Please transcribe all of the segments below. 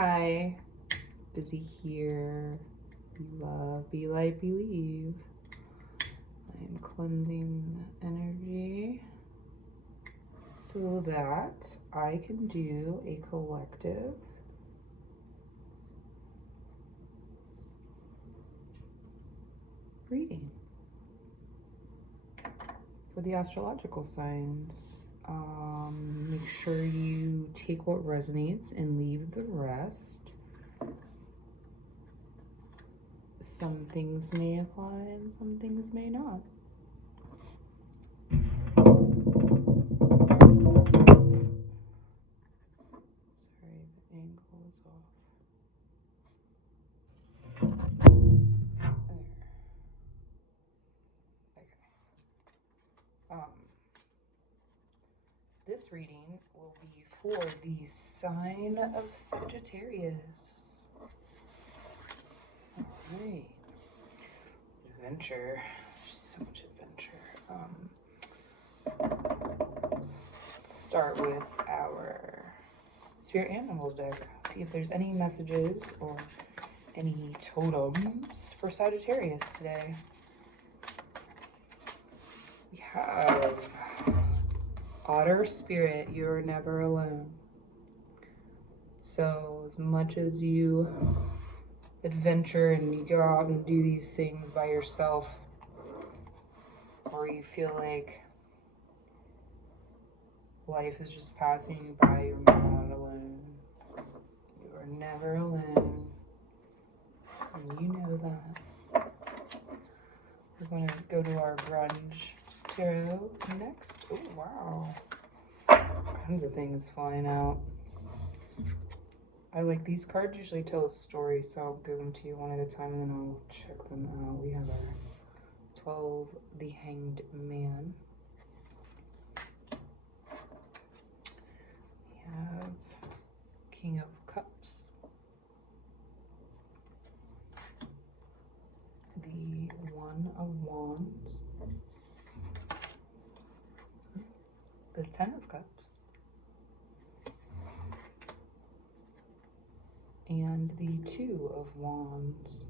Hi, Bizzy here. Be love, be light, believe. I am cleansing the energy so that I can do a collective reading for the astrological signs. Make sure you take what resonates and leave the rest. Some things may apply and some things may not. Sorry, the angle is off. There. Okay. This reading will be for the sign of Sagittarius. Alright. Adventure. So much adventure. Let's start with our Spirit Animals deck. See if there's any messages or any totems for Sagittarius today. We have Otter Spirit, you're never alone. So as much as you adventure and you go out and do these things by yourself, or you feel like life is just passing you by, you're not alone. You are never alone. And you know that. We're going to go to our Grunge Tarot next. Oh, wow. Tons of things flying out. I like these cards usually tell a story, so I'll give them to you one at a time and then I'll check them out. We have our 12, the Hanged Man. We have King of Cups. The One of Wands. The Ten of Cups. And the Two of Wands.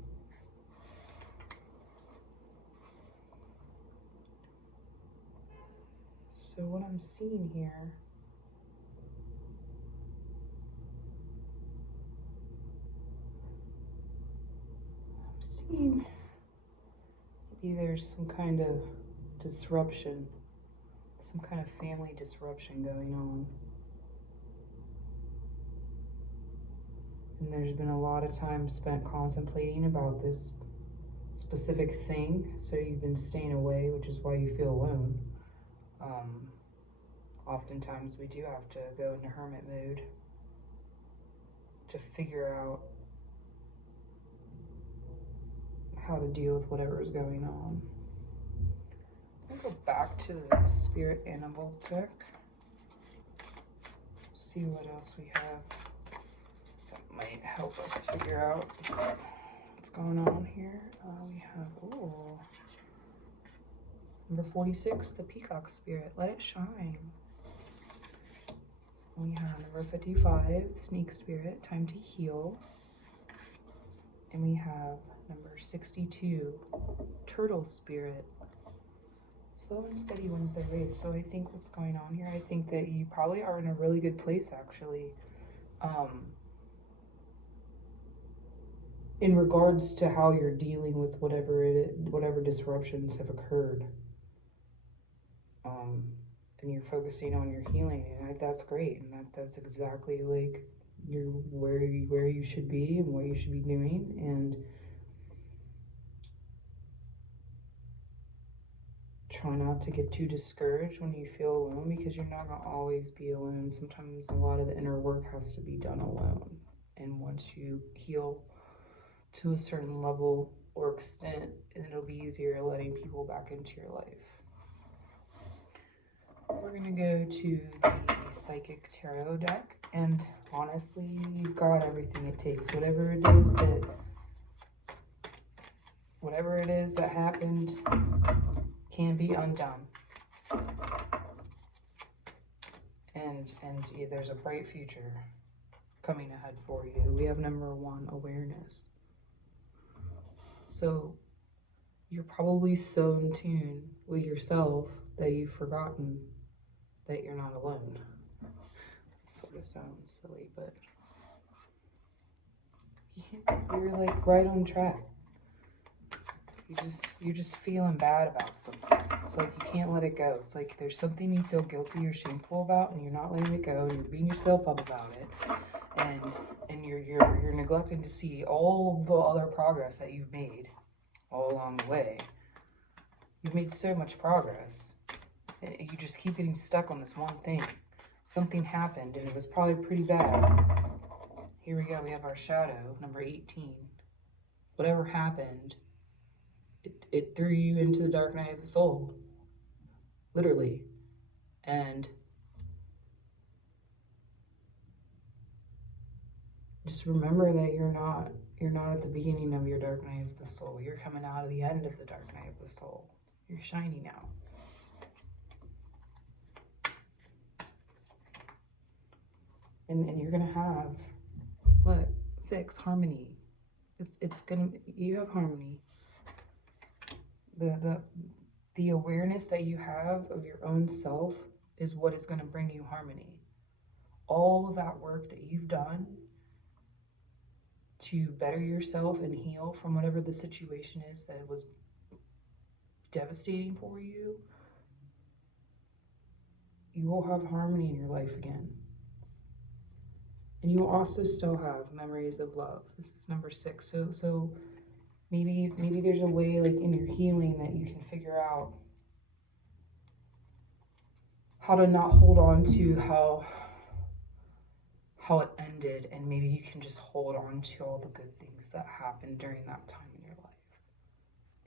So what I'm seeing here, maybe there's some kind of disruption, some kind of family disruption going on. And there's been a lot of time spent contemplating about this specific thing, so you've been staying away, which is why you feel alone. Oftentimes we do have to go into hermit mode to figure out how to deal with whatever is going on. I'll go back to the Spirit Animal deck, see what else we have that might help us figure out what's going on here. We have, ooh, number 46, the Peacock Spirit, let it shine. We have number 55, Snake Spirit, time to heal. And we have number 62, Turtle Spirit, slow and steady Wednesday race. So I think what's going on here, I think that you probably are in a really good place actually. In regards to how you're dealing with whatever disruptions have occurred. And you're focusing on your healing, and that's great, and that's exactly like where you should be and what you should be doing. And try not to get too discouraged when you feel alone, because you're not going to always be alone. Sometimes a lot of the inner work has to be done alone, and once you heal to a certain level or extent, it'll be easier letting people back into your life. We're going to go to the Psychic Tarot deck, and honestly, you've got everything it takes. Whatever it is that happened can be undone. And there's a bright future coming ahead for you. We have number 1, awareness. So you're probably so in tune with yourself that you've forgotten that you're not alone. It sort of sounds silly, but you're like right on track. You're just feeling bad about something. It's like you can't let it go. It's like there's something you feel guilty or shameful about, and you're not letting it go, and you're beating yourself up about it, and you're neglecting to see all the other progress that you've made all along the way. You've made so much progress, and you just keep getting stuck on this one thing. Something happened, and it was probably pretty bad. Here we go. We have our shadow, number 18. Whatever happened, it threw you into the dark night of the soul, literally. And just remember that you're not at the beginning of your dark night of the soul. You're coming out of the end of the dark night of the soul. You're shining out. And you're gonna have what? 6, harmony. You have harmony. The awareness that you have of your own self is what is going to bring you harmony. All of that work that you've done to better yourself and heal from whatever the situation is that was devastating for you, you will have harmony in your life again. And you will also still have memories of love. This is number 6. So maybe there's a way, like in your healing, that you can figure out how to not hold on to how it ended, and maybe you can just hold on to all the good things that happened during that time in your life.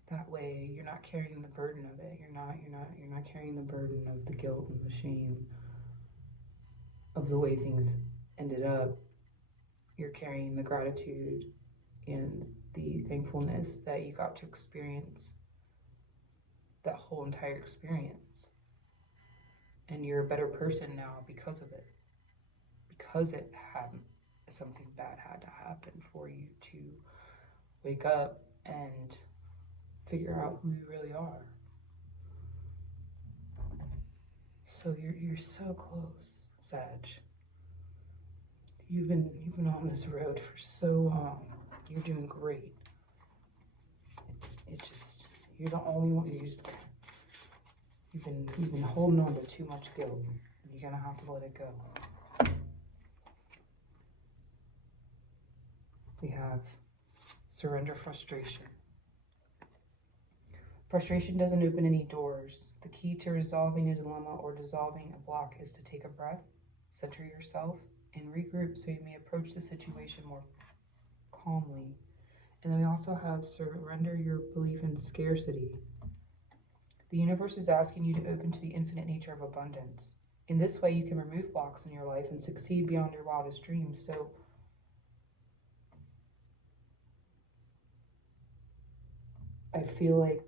That way you're not carrying the burden of it. You're not carrying the burden of the guilt and the shame of the way things ended up. You're carrying the gratitude and the thankfulness that you got to experience that whole entire experience. And you're a better person now because of it. Because something bad had to happen for you to wake up and figure out who you really are. So you're so close, Sag. You've been on this road for so long. You're doing great. It's just, you're the only one. You've been holding on to too much guilt. You're gonna have to let it go. We have surrender frustration. Frustration doesn't open any doors. The key to resolving a dilemma or dissolving a block is to take a breath, center yourself, and regroup so you may approach the situation more calmly. And then we also have surrender your belief in scarcity. The universe is asking you to open to the infinite nature of abundance. In this way, you can remove blocks in your life and succeed beyond your wildest dreams. So I feel like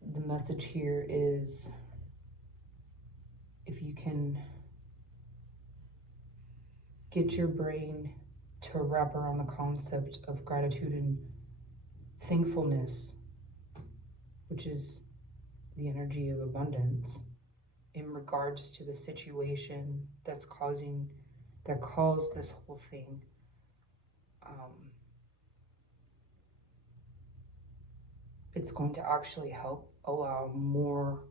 the message here is, if you can get your brain to wrap around the concept of gratitude and thankfulness, which is the energy of abundance, in regards to the situation that caused this whole thing, it's going to actually help allow more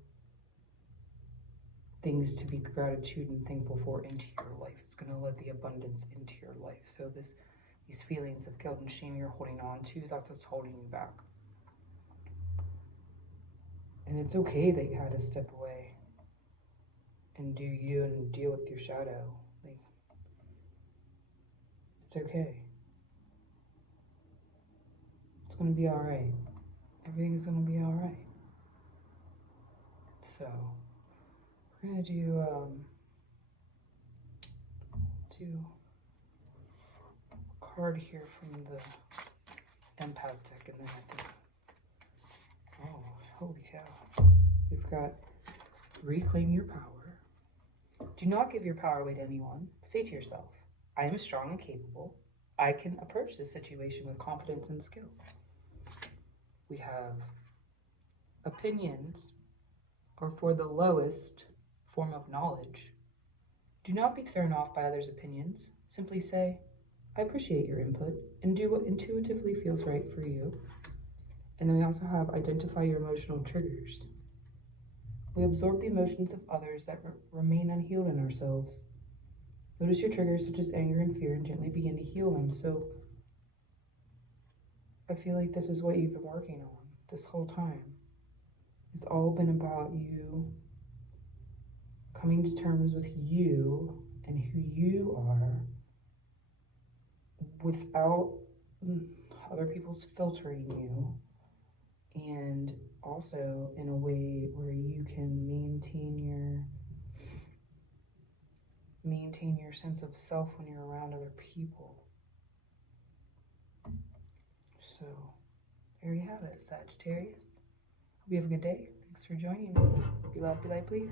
things to be gratitude and thankful for into your life. It's going to let the abundance into your life. So these feelings of guilt and shame you're holding on to, that's what's holding you back. And it's okay that you had to step away and do you and deal with your shadow. Like, it's okay. It's going to be all right. Everything's going to be all right. So we're going to do a card here from the Empath deck, and then I think, oh, holy cow. We've got Reclaim Your Power, Do not give your power away to anyone. Say to yourself, I am strong and capable. I can approach this situation with confidence and skill. We have opinions, or for the lowest form of knowledge. Do not be thrown off by others' opinions. Simply say, I appreciate your input, and do what intuitively feels right for you. And then we also have identify your emotional triggers. We absorb the emotions of others that remain unhealed in ourselves. Notice your triggers such as anger and fear and gently begin to heal them. So I feel like this is what you've been working on this whole time. It's all been about you coming to terms with you and who you are without other people's filtering you, and also in a way where you can maintain your sense of self when you're around other people. So there you have it, Sagittarius. Hope you have a good day. Thanks for joining me. Be love, be light, believe.